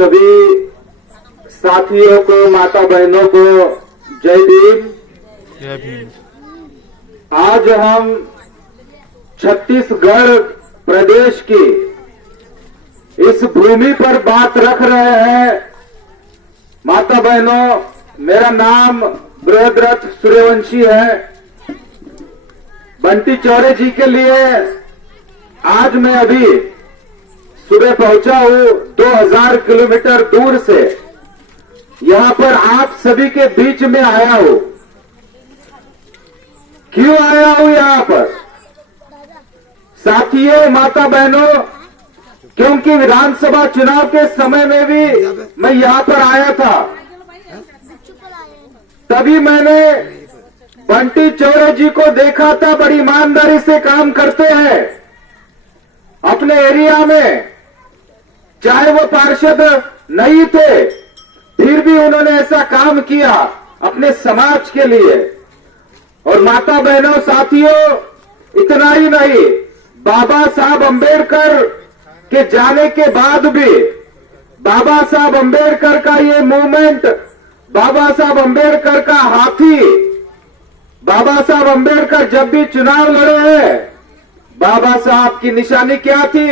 सभी साथियों को, माता बहनों को जय भीम। जय भीम। आज हम छत्तीसगढ़ प्रदेश की इस भूमि पर बात रख रहे हैं। माता बहनों, मेरा नाम बृहद्रथ सूर्यवंशी है। बंटी चौरे जी के लिए आज मैं अभी सुबह पहुंचा हूं 2000 किलोमीटर दूर से। यहां पर आप सभी के बीच में आया हूं। क्यों आया हूं यहां पर? साथियों, माता बहनों, क्योंकि विधानसभा चुनाव के समय में भी मैं यहां पर आया था। तभी मैंने बंटी चौरे जी को देखा था। बड़ी ईमानदारी से काम करते हैं अपने एरिया में। चाहे वो पार्षद नहीं थे, फिर भी उन्होंने ऐसा काम किया अपने समाज के लिए। और माता बहनों, साथियों, इतना ही नहीं, बाबा साहब अंबेडकर के जाने के बाद भी बाबा साहब अंबेडकर का ये मूवमेंट, बाबा साहब अंबेडकर का हाथी, बाबा साहब अंबेडकर जब भी चुनाव लड़े हैं, बाबा साहब की निशानी क्या थी?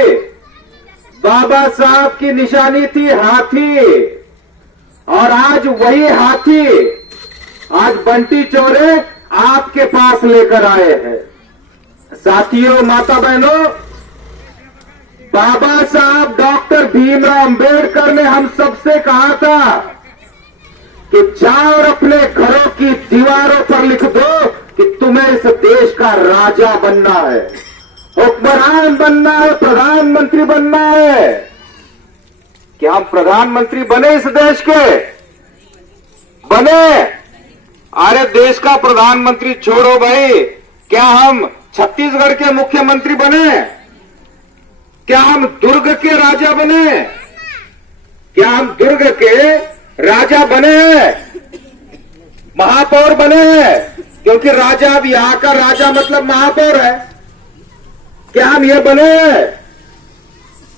बाबा साहब की निशानी थी हाथी। और आज वही हाथी आज बंटी चौरे आपके पास लेकर आए हैं। साथियों, माता बहनों, बाबा साहब डॉक्टर भीमराव अंबेडकर ने हम सबसे कहा था कि जाओ और अपने घरों की दीवारों पर लिख दो कि तुम्हें इस देश का राजा बनना है, हुक्मरान बनना है, प्रधानमंत्री बनना है। क्या हम प्रधानमंत्री बने इस देश के? बने? अरे देश का प्रधानमंत्री छोड़ो भाई, क्या हम छत्तीसगढ़ के मुख्यमंत्री बने? क्या हम दुर्ग के राजा बने? क्या हम दुर्ग के राजा बने हैं? महापौर बने हैं? क्योंकि राजा, अब यहां का राजा मतलब महापौर है। क्या हम ये बने?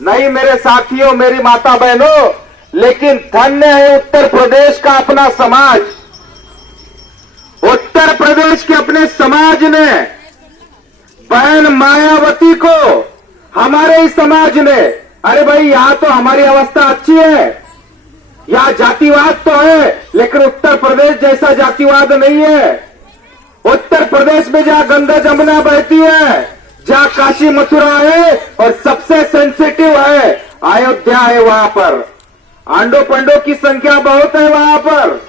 नहीं मेरे साथियों, मेरी माता बहनों, लेकिन धन्य है उत्तर प्रदेश का अपना समाज। उत्तर प्रदेश के अपने समाज ने बहन मायावती को, हमारे ही समाज ने, अरे भाई यहां तो हमारी अवस्था अच्छी है, यहां जातिवाद तो है, लेकिन उत्तर प्रदेश जैसा जातिवाद नहीं है। उत्तर प्रदेश में जहां गंगा जमुना बहती है, जहां काशी मथुरा है, और सबसे सेंसिटिव है अयोध्या है, वहां पर आंडो पंडो की संख्या बहुत है। वहां पर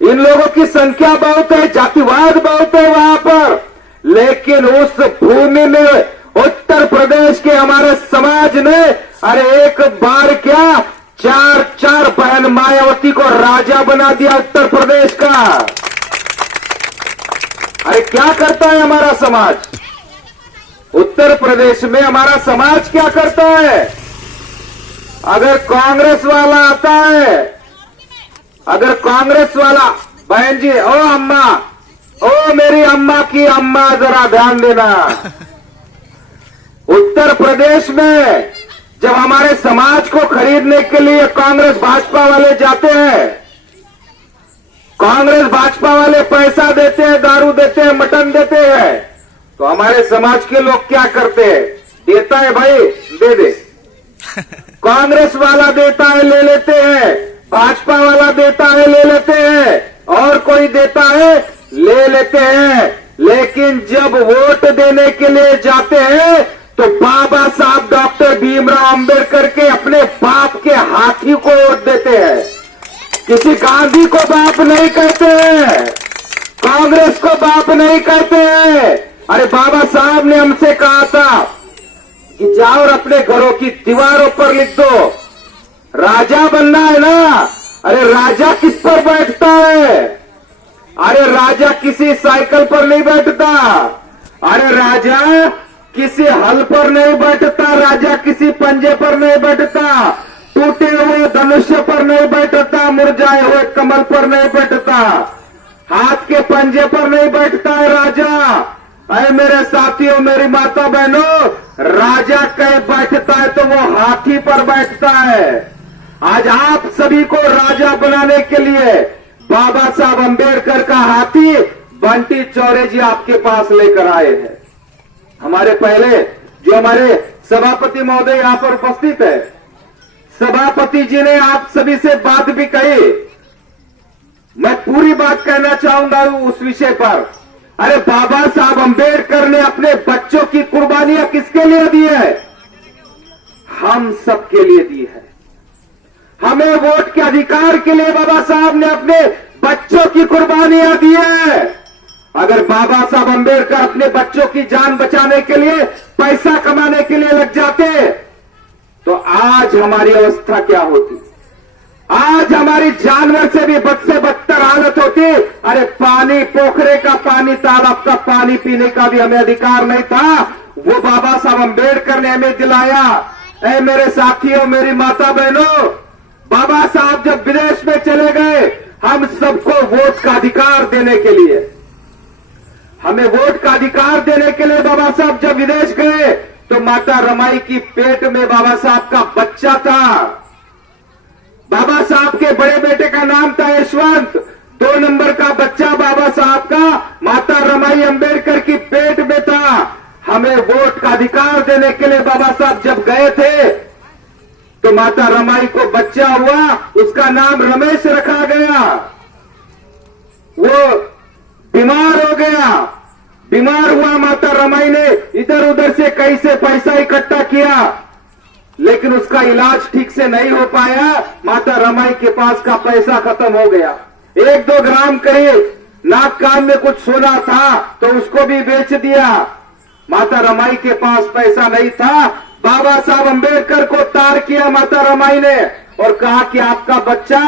इन लोगों की संख्या बहुत है, जातिवाद बहुत है वहां पर। लेकिन उस भूमि में उत्तर प्रदेश के हमारे समाज ने, अरे एक बार क्या, चार बहन मायावती को राजा बना दिया उत्तर प्रदेश का। अरे क्या करता है हमारा समाज? उत्तर प्रदेश में हमारा समाज क्या करता है? अगर कांग्रेस वाला आता है, अगर कांग्रेस वाला, बहन जी, ओ अम्मा, ओ मेरी अम्मा की अम्मा, जरा ध्यान देना। उत्तर प्रदेश में जब हमारे समाज को खरीदने के लिए कांग्रेस भाजपा वाले जाते हैं, कांग्रेस भाजपा वाले पैसा देते हैं, दारू देते हैं, मटन देते हैं, तो हमारे समाज के लोग क्या करते हैं? देता है भाई, दे दे। कांग्रेस वाला देता है, ले लेते हैं। भाजपा वाला देता है, ले लेते हैं। और कोई देता है, ले लेते हैं। लेकिन जब वोट देने के लिए जाते हैं तो बाबा साहब डॉक्टर भीमराव अंबेडकर के अपने बाप के हाथी को वोट देते हैं। किसी गांधी को बाप नहीं कहते हैं, कांग्रेस को बाप नहीं कहते हैं। अरे बाबा साहब ने हमसे कहा था कि जाओ और अपने घरों की दीवारों पर लिख दो, राजा बनना है ना। अरे राजा किस पर बैठता है? अरे राजा किसी साइकिल पर नहीं बैठता, अरे राजा किसी हल पर नहीं बैठता, राजा किसी पंजे पर नहीं बैठता, टूटे हुए धनुष्य पर नहीं बैठता, मुरझाए हुए कमल पर नहीं बैठता, हाथ के पंजे पर नहीं बैठता है राजा। अरे मेरे साथियों, मेरी माता बहनों, राजा कहीं बैठता है तो वो हाथी पर बैठता है। आज आप सभी को राजा बनाने के लिए बाबा साहब अंबेडकर का हाथी बंटी चौरे जी आपके पास लेकर आए हैं। हमारे पहले जो हमारे सभापति महोदय यहां पर उपस्थित है, सभापति जी ने आप सभी से बात भी कही। मैं पूरी बात कहना चाहूंगा उस विषय पर। अरे बाबा साहब अंबेडकर ने अपने बच्चों की कुर्बानियां किसके लिए दी है? हम सबके लिए दी है। हमें वोट के अधिकार के लिए बाबा साहब ने अपने बच्चों की कुर्बानियां दी है। अगर बाबा साहब अंबेडकर अपने बच्चों की जान बचाने के लिए, पैसा कमाने के लिए लग जाते तो आज हमारी अवस्था क्या होती? आज हमारी जानवर से भी बद से बदतर हालत होती। अरे पानी, पोखरे का पानी, तालाब का पानी पीने का भी हमें अधिकार नहीं था, वो बाबा साहब अंबेडकर ने हमें दिलाया। ऐ मेरे साथियों, मेरी माता बहनों, बाबा साहब जब विदेश में चले गए, हम सबको वोट का अधिकार देने के लिए, हमें वोट का अधिकार देने के लिए बाबा साहब जब विदेश गए तो माता रमाई की पेट में बाबा साहब का बच्चा था। बाबा साहब के बड़े बेटे का नाम था यशवंत। 2 नंबर का बच्चा बाबा साहब का माता रमाई अंबेडकर की पेट में था। हमें वोट का अधिकार देने के लिए बाबा साहब जब गए थे तो माता रमाई को बच्चा हुआ, उसका नाम रमेश रखा गया। वो बीमार हो गया, बीमार हुआ, माता रमाई ने इधर उधर से कैसे पैसा इकट्ठा किया, लेकिन उसका इलाज ठीक से नहीं हो पाया। माता रमाई के पास का पैसा खत्म हो गया। 1-2 ग्राम करीब नाक कान में कुछ सोना था तो उसको भी बेच दिया। माता रमाई के पास पैसा नहीं था। बाबा साहब अंबेडकर को तार किया माता रमाई ने और कहा कि आपका बच्चा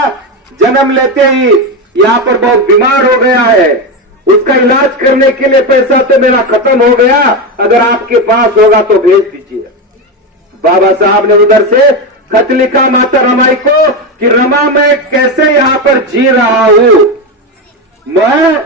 जन्म लेते ही यहाँ पर बहुत बीमार हो गया है, उसका इलाज करने के लिए पैसा तो मेरा खत्म हो गया, अगर आपके पास होगा तो भेज दीजिए। बाबा साहब ने उधर से खत लिखा माता रमाई को कि रमा, मैं कैसे यहां पर जी रहा हूं, मैं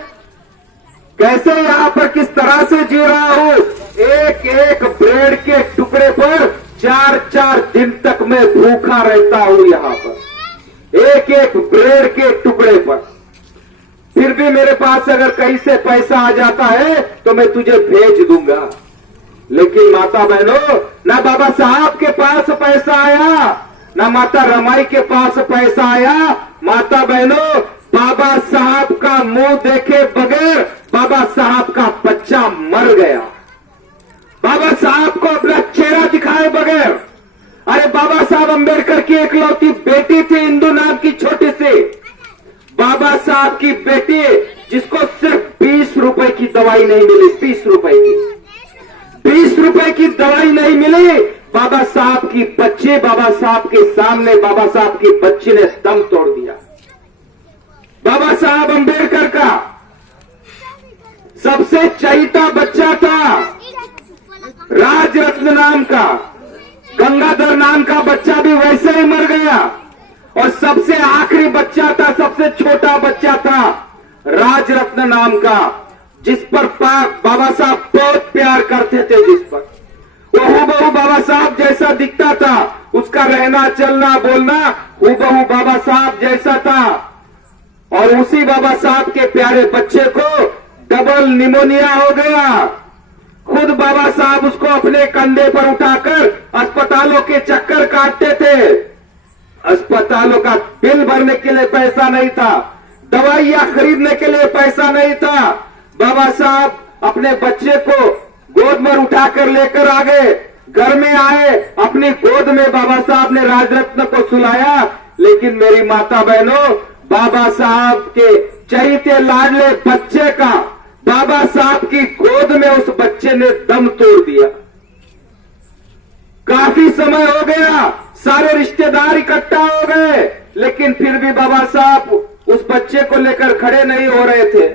कैसे यहां पर किस तरह से जी रहा हूं। एक एक ब्रेड के टुकड़े पर 4-4 दिन तक मैं भूखा रहता हूं यहां पर, एक एक ब्रेड के टुकड़े पर। फिर भी मेरे पास अगर कहीं से पैसा आ जाता है तो मैं तुझे भेज दूंगा। लेकिन माता बहनों, ना बाबा साहब के पास पैसा आया, ना माता रमाई के पास पैसा आया। माता बहनों, बाबा साहब का मुंह देखे बगैर बाबा साहब का बच्चा मर गया। बाबा साहब को अपना चेहरा दिखाए बगैर। अरे बाबा साहब अंबेडकर की एकलौती बेटी थी, इंदु नाम की छोटी सी बाबा साहब की बेटी, जिसको सिर्फ 20 रुपए की दवाई नहीं मिली, 20 रुपए की, 20 रुपए की दवाई नहीं मिली। बाबा साहब की बच्ची, बाबा साहब के सामने बाबा साहब की बच्ची ने दम तोड़ दिया। बाबा साहब अंबेडकर का सबसे चहीता बच्चा था, राजरत्न नाम का, गंगाधर नाम का बच्चा भी वैसे ही मर गया। और सबसे आखिरी बच्चा था, सबसे छोटा बच्चा था, राजरत्न नाम का, जिस पर बाबा साहब बहुत प्यार करते थे, जिस पर वो हूबहू बाबा साहब जैसा दिखता था, उसका रहना चलना बोलना हूबहू बाबा साहब जैसा था। और उसी बाबा साहब के प्यारे बच्चे को डबल निमोनिया हो गया। खुद बाबा साहब उसको अपने कंधे पर उठाकर अस्पतालों के चक्कर काटते थे। अस्पतालों का बिल भरने के लिए पैसा नहीं था, दवाइयां खरीदने के लिए पैसा नहीं था। बाबा साहब अपने बच्चे को गोद में उठाकर लेकर आ गए, घर में आए, अपनी गोद में बाबा साहब ने राजरत्न को सुलाया। लेकिन मेरी माता बहनों, बाबा साहब के चहीते लाडले बच्चे का बाबा साहब की गोद में उस बच्चे ने दम तोड़ दिया। काफी समय हो गया, सारे रिश्तेदार इकट्ठा हो गए, लेकिन फिर भी बाबा साहब उस बच्चे को लेकर खड़े नहीं हो रहे थे।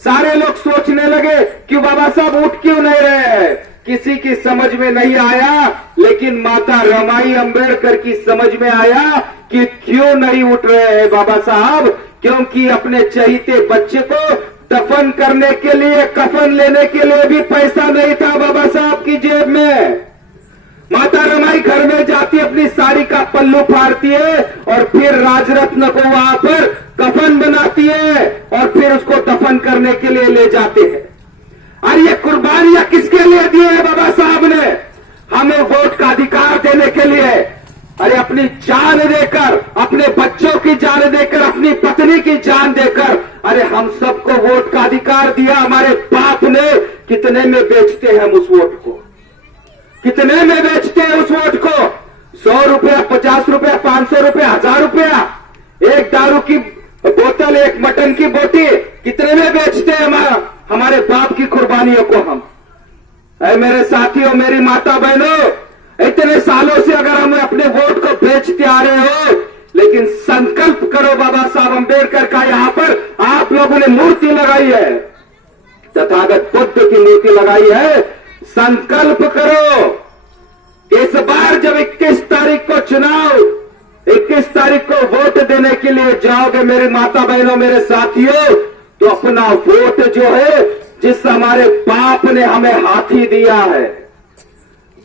सारे लोग सोचने लगे कि बाबा साहब उठ क्यों नहीं रहे हैं, किसी की समझ में नहीं आया। लेकिन माता रमाई अंबेडकर की समझ में आया कि क्यों नहीं उठ रहे हैं बाबा साहब, क्योंकि अपने चहीते बच्चे को दफन करने के लिए, कफन लेने के लिए भी पैसा नहीं था बाबा साहब की जेब में। माता रमाई घर में जाती अपनी साड़ी का पल्लू फाड़ती है और फिर राजरत्न को वहां पर कफन बनाती है और फिर उसको दफन करने के लिए ले जाते हैं। और ये कुर्बानियां किसके लिए दी है बाबा साहब ने? हमें वोट का अधिकार देने के लिए। अरे अपनी जान देकर, अपने बच्चों की जान देकर, अपनी पत्नी की जान देकर, अरे हम सबको वोट का अधिकार दिया हमारे बाप ने। कितने में बेचते हैं हम उस वोट को? कितने में बेचते हैं उस वोट को? 100 रुपया, 50 रुपया, 500 रुपया, 1000 रुपया? एक दारू की बोतल, एक मटन की बोटी कितने में बेचते हैं हमारे बाप की कुर्बानियों को हम? अरे मेरे साथियों, मेरी माता बहनों, इतने सालों से अगर हम अपने वोट को बेचते आ रहे हो, लेकिन संकल्प करो, बाबा साहब अंबेडकर का यहां पर आप लोगों ने मूर्ति लगाई है, तथागत बुद्ध की मूर्ति लगाई है। संकल्प करो इस बार जब 21 तारीख को चुनाव, 21 तारीख को वोट देने के लिए जाओगे मेरे माता बहनों, मेरे साथियों, तो अपना वोट जो है, जिस हमारे बाप ने हमें हाथी दिया है,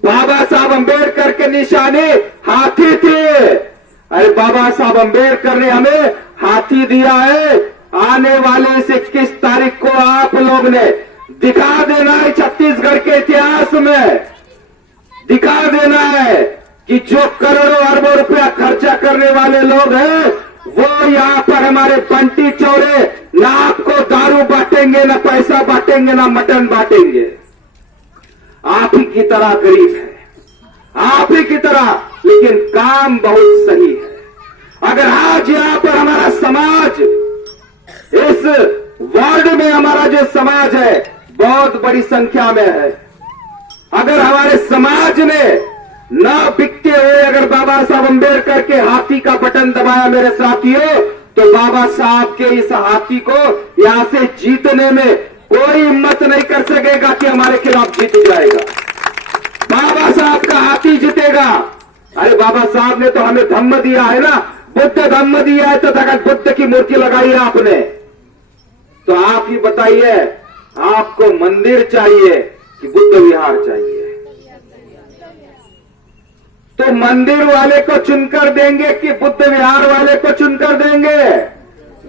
बाबा साहब अंबेडकर के निशाने हाथी थे। अरे बाबा साहब अंबेडकर ने हमें हाथी दिया है। आने वाले इस 21 तारीख को आप लोग ने दिखा देना है, छत्तीसगढ़ के इतिहास में दिखा देना है कि जो करोड़ों अरबों रुपया खर्चा करने वाले लोग हैं, वो यहाँ पर हमारे बंटी चौरे ना आपको दारू बांटेंगे, ना पैसा बांटेंगे, ना मटन बांटेंगे। आप ही की तरह गरीब है, आप ही की तरह, लेकिन काम बहुत सही है। अगर आज यहां पर हमारा समाज, इस वार्ड में हमारा जो समाज है बहुत बड़ी संख्या में है, अगर हमारे समाज ने न बिकते हुए अगर बाबा साहब अंबेडकर के हाथी का बटन दबाया मेरे साथियों, तो बाबा साहब के इस हाथी को यहां से जीतने में कोई हिम्मत नहीं कर सकेगा कि हमारे खिलाफ जीत जाएगा। बाबा साहब का हाथी जीतेगा। अरे बाबा साहब ने तो हमें धम्म दिया है ना, बुद्ध धम्म दिया है, तो तक बुद्ध की मूर्ति लगाई है आपने। तो आप ही बताइए, आपको मंदिर चाहिए कि बुद्ध विहार चाहिए? तो मंदिर वाले को चुनकर देंगे कि बुद्ध विहार वाले को चुनकर देंगे?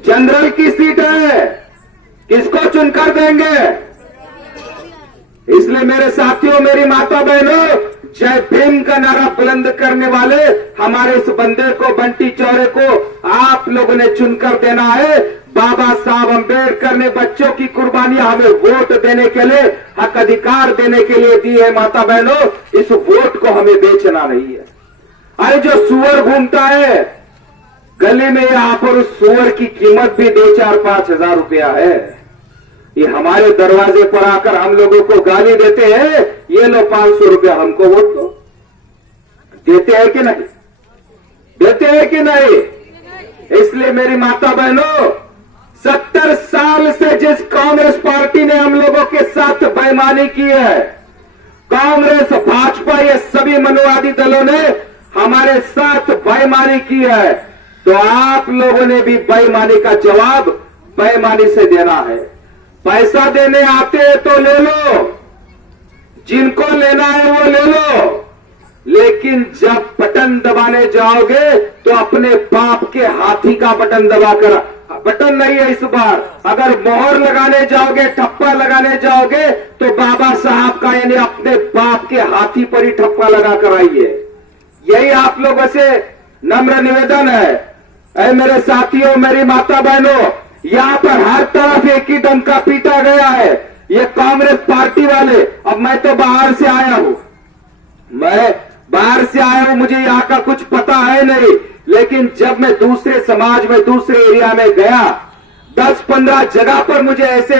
जनरल की सीट है, किसको चुनकर देंगे? इसलिए मेरे साथियों, मेरी माता बहनों, जय भीम का नारा बुलंद करने वाले हमारे इस बंदे को, बंटी चौरे को आप लोगों ने चुनकर देना है। बाबा साहब अंबेडकर ने बच्चों की कुर्बानियां हमें वोट देने के लिए, हक अधिकार देने के लिए दी है माता बहनों। इस वोट को हमें बेचना नहीं है। अरे जो सुअर घूमता है गली में, यहां पर उस सुअर की कीमत भी 2-4-5 हजार रुपया है। ये हमारे दरवाजे पर आकर हम लोगों को गाली देते हैं, ये लो 500 रुपया हमको वोट दो। देते हैं कि नहीं? देते हैं कि नहीं? इसलिए मेरी माता बहनों, 70 साल से जिस कांग्रेस पार्टी ने हम लोगों के साथ बेईमानी की है, कांग्रेस, भाजपा, ये सभी मनुवादी दलों ने हमारे साथ बेईमानी की है, तो आप लोगों ने भी बेईमानी का जवाब बेईमानी से देना है। पैसा देने आते हैं तो ले लो, जिनको लेना है वो ले लो, लेकिन जब बटन दबाने जाओगे तो अपने बाप के हाथी का बटन दबाकर, बटन नहीं है इस बार, अगर मोहर लगाने जाओगे, ठप्पा लगाने जाओगे, तो बाबा साहब का यानी अपने बाप के हाथी पर ही ठप्पा लगा कर आइए। यही आप लोगों से नम्र निवेदन है। ऐ मेरे साथियों, मेरी माता बहनों, यहां पर हर तरफ एक ही डंका पीटा गया है, ये कांग्रेस पार्टी वाले। अब मैं तो बाहर से आया हूं, मैं बाहर से आया हूं, मुझे यहां का कुछ पता है नहीं, लेकिन जब मैं दूसरे समाज में, दूसरे एरिया में गया, 10-15 जगह पर मुझे ऐसे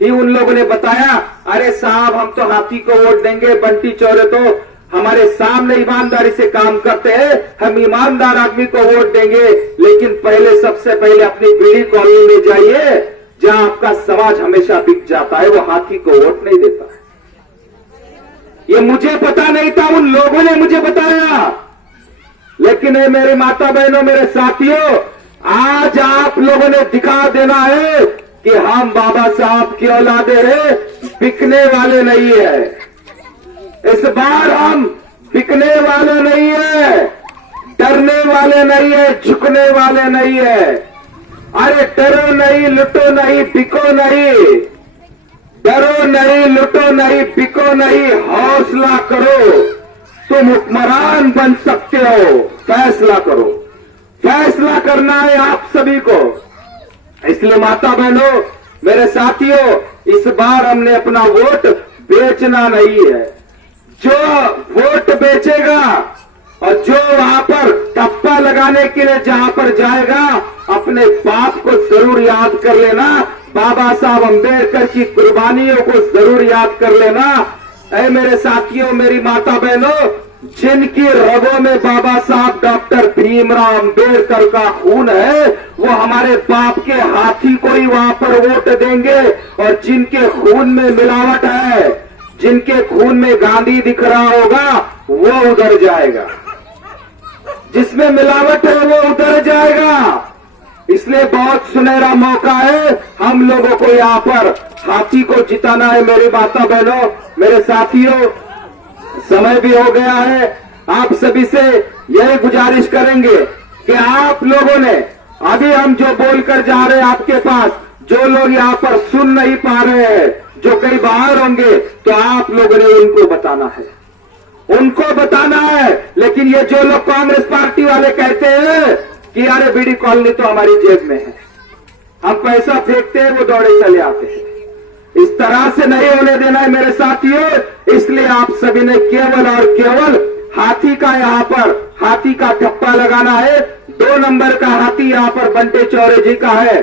ही उन लोगों ने बताया, अरे साहब हम तो हाथी को वोट देंगे, बंटी चौरे तो हमारे सामने ईमानदारी से काम करते हैं, हम ईमानदार आदमी को वोट देंगे, लेकिन पहले, सबसे पहले अपनी बीड़ी कॉलोनी में जाइए, जहां आपका समाज हमेशा बिक जाता है, वो हाथी को वोट नहीं देता है। ये मुझे पता नहीं था, उन लोगों ने मुझे बताया। लेकिन ये मेरी माता बहनों, मेरे साथियों, आज आप लोगों ने दिखा देना है कि हम बाबा साहब की औलादे हैं, बिकने वाले नहीं है। इस बार हम बिकने वाले नहीं है, डरने वाले नहीं है, झुकने वाले नहीं है। अरे डरो नहीं, लुटो नहीं, बिको नहीं। डरो नहीं, लुटो नहीं, बिको नहीं, हौसला करो, तुम हुक्मरान बन सकते हो। फैसला करो, फैसला करना है आप सभी को। इसलिए माता बहनों, मेरे साथियों, इस बार हमने अपना वोट बेचना नहीं है। जो वोट बेचेगा और जो वहां पर टप्पा लगाने के लिए जहां पर जाएगा, अपने बाप को जरूर याद कर लेना, बाबा साहब अम्बेडकर की कुर्बानियों को जरूर याद कर लेना। ऐ मेरे साथियों, मेरी माता बहनों, जिनकी रगों में बाबा साहब डॉक्टर भीमराव अम्बेडकर का खून है, वो हमारे बाप के हाथी को ही वहां पर वोट देंगे। और जिनके खून में मिलावट है, जिनके खून में गांधी दिख रहा होगा, वो उधर जाएगा। जिसमें मिलावट है वो उधर जाएगा। इसलिए बहुत सुनहरा मौका है, हम लोगों को यहाँ पर हाथी को जिताना है। मेरी माता बहनों, मेरे साथियों, समय भी हो गया है। आप सभी से यही गुजारिश करेंगे कि आप लोगों ने, अभी हम जो बोलकर जा रहे हैं आपके पास, जो लोग यहाँ पर सुन नहीं पा रहे हैं, जो कहीं बाहर होंगे, तो आप लोगों ने उनको बताना है, उनको बताना है। लेकिन ये जो लोग कांग्रेस पार्टी वाले कहते हैं कि अरे बीडी कॉलोनी तो हमारी जेब में है, हम पैसा फेंकते हैं, वो दौड़े चले आते हैं, इस तरह से नहीं होने देना है मेरे साथियों। इसलिए आप सभी ने केवल और केवल हाथी का, यहाँ पर हाथी का ठप्पा लगाना है। 2 नंबर का हाथी यहाँ पर बंटे चौरे जी का है।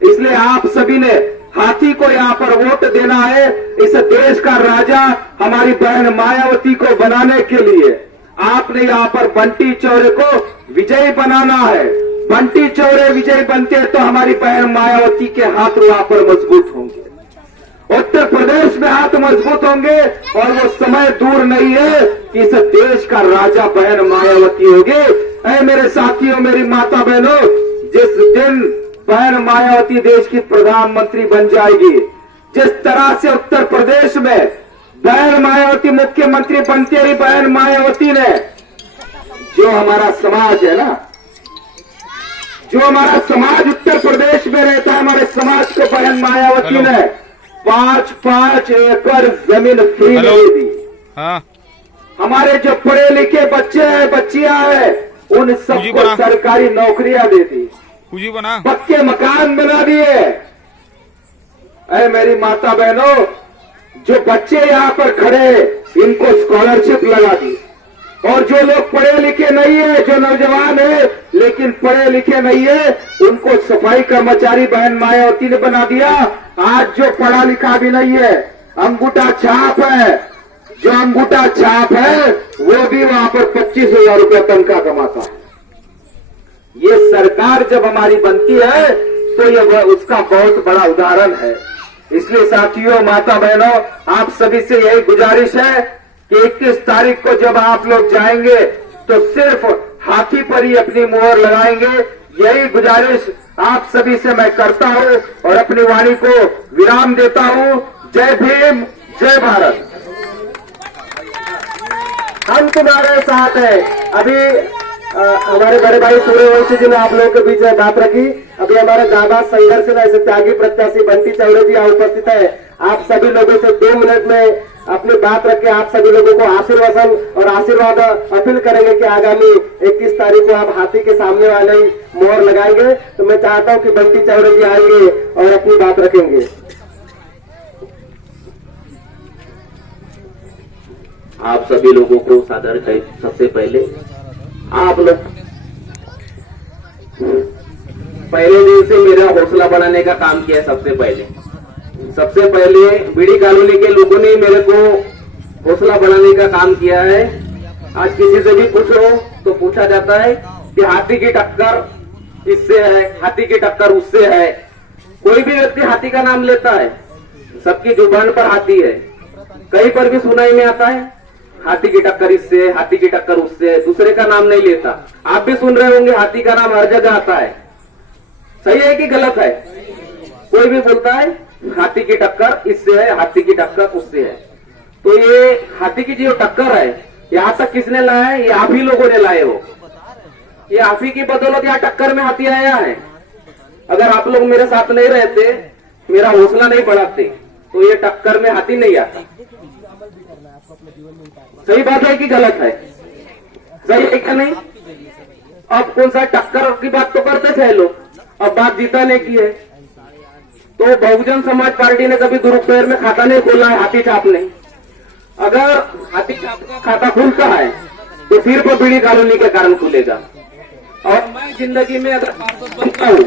इसलिए आप सभी ने हाथी को यहाँ पर वोट देना है। इस देश का राजा हमारी बहन मायावती को बनाने के लिए आपने यहाँ पर बंटी चौरे को विजयी बनाना है। बंटी चौरे विजयी बनते हैं तो हमारी बहन मायावती के हाथ वहां पर मजबूत होंगे, उत्तर प्रदेश में हाथ मजबूत होंगे। और वो समय दूर नहीं है कि इस देश का राजा बहन मायावती होगी। ऐ मेरे साथियों, मेरी माता बहनों, जिस दिन बहन मायावती देश की प्रधानमंत्री बन जाएगी, जिस तरह से उत्तर प्रदेश में बहन मायावती मुख्यमंत्री बनते ही बहन मायावती ने जो हमारा समाज है ना, जो हमारा समाज उत्तर प्रदेश में रहता है, हमारे समाज को बहन मायावती ने 5-5 एकड़ जमीन फ्री दे दी। हाँ, हमारे जो पढ़े लिखे बच्चे हैं, बच्चियां हैं, उन सबको सरकारी नौकरियां दे दी, पूजी बना, पक्के मकान बना दिए। अरे मेरी माता बहनों, जो बच्चे यहाँ पर खड़े, इनको स्कॉलरशिप लगा दी। और जो लोग पढ़े लिखे नहीं है, जो नौजवान है लेकिन पढ़े लिखे नहीं है, उनको सफाई कर्मचारी बहन मायावती ने बना दिया। आज जो पढ़ा लिखा भी नहीं है, अंगूठा छाप है, जो अंगूठा छाप है वो भी वहां पर 25,000 रुपये तनख्वाह कमाता है। ये सरकार जब हमारी बनती है तो ये उसका बहुत बड़ा उदाहरण है। इसलिए साथियों, माता बहनों, आप सभी से यही गुजारिश है कि 21 तारीख को जब आप लोग जाएंगे तो सिर्फ हाथी पर ही अपनी मोहर लगाएंगे। यही गुजारिश आप सभी से मैं करता हूं और अपनी वाणी को विराम देता हूं। जय भीम, जय भारत। हम तुम्हारे साथ हैं। अभी हमारे बड़े भाई सूर्यवंशी जी ने आप लोगों के बीच बात रखी। अभी हमारे जाबाज संघर्ष में ऐसे त्यागी प्रत्याशी बंटी चौरे जी यहाँ उपस्थित है। आप सभी लोगों से 2 मिनट में अपनी बात रख के आप सभी लोगों को आशीर्वाद अपील करेंगे कि आगामी 21 तारीख को आप हाथी के सामने वाले ही मोहर लगाएंगे। तो मैं चाहता हूं कि बंटी चौरे जी आएंगे और अपनी बात रखेंगे। आप सभी लोगों को सादर सबसे पहले आप लोग पहले दिन से मेरा हौसला बढ़ाने का काम किया। सबसे पहले बीडी कॉलोनी के लोगों ने मेरे को हौसला बढ़ाने का काम किया है। आज किसी से भी पूछो तो पूछा जाता है कि हाथी की टक्कर इससे है, हाथी की टक्कर उससे है। कोई भी व्यक्ति हाथी का नाम लेता है, सबकी जुबान पर हाथी है, कहीं पर भी सुनाई में आता है हाथी की टक्कर इससे, हाथी की टक्कर उससे, दूसरे का नाम नहीं लेता। आप भी सुन रहे होंगे हाथी का नाम हर जगह आता है। सही है कि गलत है? कोई भी बोलता है हाथी की टक्कर इससे है, हाथी की टक्कर उससे है। तो ये हाथी की जो टक्कर है यहाँ तक किसने लाया है? ये आप ही लोगों ने लाए हो। ये आप ही की बदौलत यहाँ टक्कर में हाथी आया है। अगर आप लोग मेरे साथ नहीं रहते, मेरा हौसला नहीं बढ़ाते, तो ये टक्कर में हाथी नहीं आता। सही बात है कि गलत है? सही है क्या नहीं? अब कौन सा टक्कर की बात तो करते थे लोग, अब बात जिताने की है। तो बहुजन समाज पार्टी ने कभी दुर्ग शहर में खाता नहीं खोला है, हाथी छाप ने। अगर हाथी छाप का खाता खुलता है तो सिर्फ बीड़ी कॉलोनी के कारण खुलेगा। और मैं जिंदगी में अगर पार्षद बनता हूँ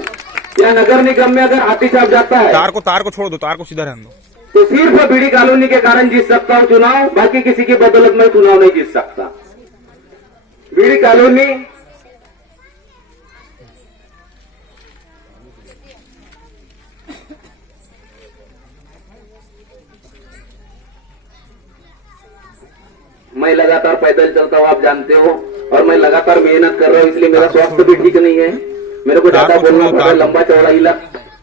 या नगर निगम में अगर हाथी छाप जाता है, तार को छोड़ दो, तार को सीधा रहने दो। तो सिर्फ बीड़ी कॉलोनी के कारण जीत सकता हूँ चुनाव, बाकी किसी की बदौलत में चुनाव नहीं जीत सकता। बीड़ी कॉलोनी मैं लगातार पैदल चलता हूँ, आप जानते हो, और मैं लगातार मेहनत कर रहा हूँ, इसलिए मेरा स्वास्थ्य भी ठीक नहीं है। मेरे को ज्यादा बोलना पड़ रहा है, लंबा चौड़ा इलाज,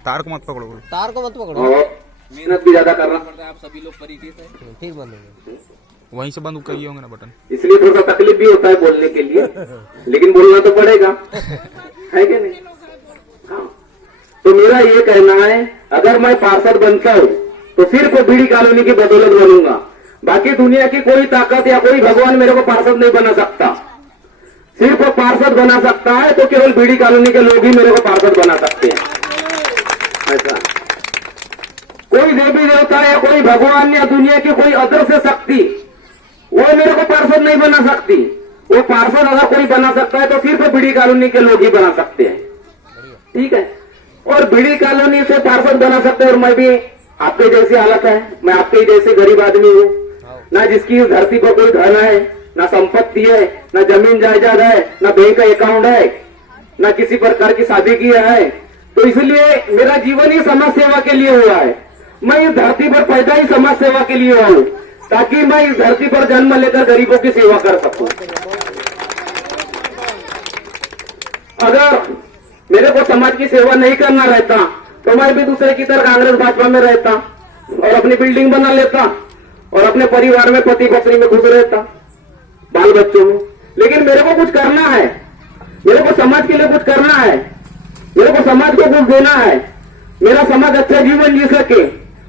तार को मत पकड़ो, तार को मत पकड़ो, और मेहनत भी ज्यादा करना पड़ता है। आप सभी लोग परिचित हैं। ठीक बंद होगा, वहीं से बंद करिए होंगे ना बटन। इसलिए थोड़ा सा तकलीफ भी होता है बोलने के लिए, लेकिन बोलना तो पड़ेगा, है कि नहीं? हाँ। तो मेरा ये कहना है, अगर मैं पार्षद बनता हूँ तो सिर्फ बीड़ी कॉलोनी की बदौलत बनूंगा। बाकी दुनिया की कोई ताकत या कोई भगवान मेरे को पार्षद नहीं बना सकता। सिर्फ पार्षद बना सकता है तो केवल बीड़ी कॉलोनी के लोग ही मेरे को पार्षद बना सकते हैं। ऐसा कोई देवी देवता या कोई भगवान या दुनिया की कोई अदृश्य शक्ति वो मेरे को पार्षद नहीं बना सकती। वो पार्षद अगर कोई बना सकता है तो सिर्फ बीड़ी कॉलोनी के लोग ही बना सकते हैं। ठीक है? और बीड़ी कॉलोनी से पार्षद बना सकते हैं। और मैं भी आपके जैसी हालत है, मैं आपके जैसे गरीब आदमी हूँ, ना जिसकी इस धरती पर कोई धन है, ना संपत्ति है, ना जमीन जायदाद है, ना बैंक का अकाउंट है, ना किसी प्रकार की शादी किया है। तो इसलिए मेरा जीवन ही समाज सेवा के लिए हुआ है। मैं इस धरती पर पैदा ही समाज सेवा के लिए हुआ हूँ, ताकि मैं इस धरती पर जन्म लेकर गरीबों की सेवा कर सकूं। अगर मेरे को समाज की सेवा नहीं करना रहता तो मैं भी दूसरे की तरह कांग्रेस भाजपा में रहता और अपनी बिल्डिंग बना लेता और अपने परिवार में पति पत्नी में खुश रहता, बाल बच्चों में। लेकिन मेरे को कुछ करना है, मेरे को समाज के लिए कुछ करना है, मेरे को समाज को कुछ देना है। मेरा समाज अच्छा जीवन जी सके,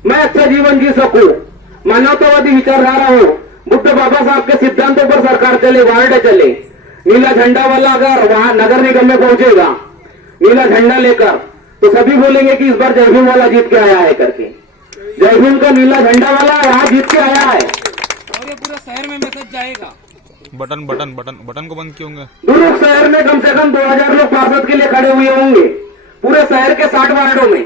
मैं अच्छा जीवन जी सकूं, मानवतावादी विचारधारा हो, बुद्ध बाबा साहब के सिद्धांतों पर सरकार चले, वार्ड चले। नीला झंडा वाला अगर वहां नगर निगम में पहुंचेगा नीला झंडा लेकर, तो सभी बोलेंगे कि इस बार जय भीम वाला जीत के आया है करके। जय भीम का नीला झंडा वाला यहाँ जीत के आया है और ये पूरे शहर में मैसेज जाएगा। बटन बटन बटन बटन को बंद किए होंगे। दुर्ग शहर में कम से कम 2000 लोग पार्षद के लिए खड़े हुए होंगे, पूरे शहर के 60 वार्डों में।